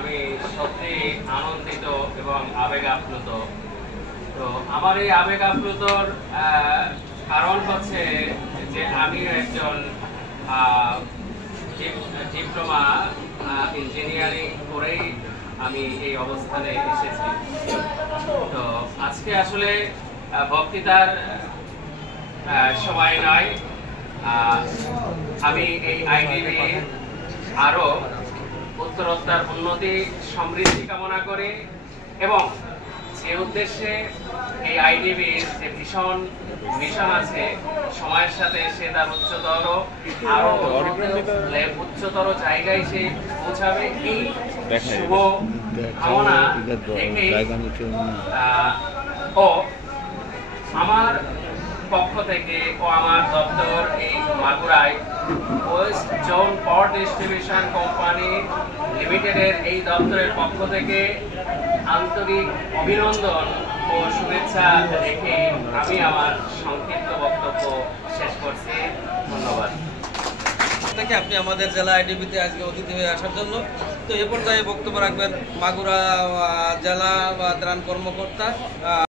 আমি সত্যি আনন্দিত এবং আবেগ আপ্লুত। তো আমার এই আবেগ আপ্লুতর কারণ হচ্ছে যে আমি একজন ডিপ্লোমা ইঞ্জিনিয়ারিং করেই আমি এই অবস্থানে এসেছি। তো আজকে আসলে বক্তৃতার সময় নয়। আমি এই আইডিবি আরো উত্তরোত্তর উন্নতি সমৃদ্ধি কামনা করি এবং যে উদ্দেশ্যে এই আইডিবির যে ভীষণ মিশন আছে সময়ের সাথে সে তার উচ্চতর জায়গায় সে পৌঁছাবে এই শুভ কামনা থেকেই ও আমার পক্ষ থেকে ও আমার দপ্তর এই মাগুরায় West zone power distribution company লিমিটেডের এই দপ্তরের পক্ষ থেকে আন্তরিক অভিনন্দন ও শুভেচ্ছা রেখে আমি আমার সংক্ষিপ্ত বক্তব্য শেষ করছি। ধন্যবাদ। থেকে আপনি আমাদের জেলা আইডিবিতে আজকে অতিথি হয়ে আসার জন্য। তো এ পর্যায়ে বক্তব্য রাখবেন মাগুরা জেলা বা ত্রাণ কর্মকর্তা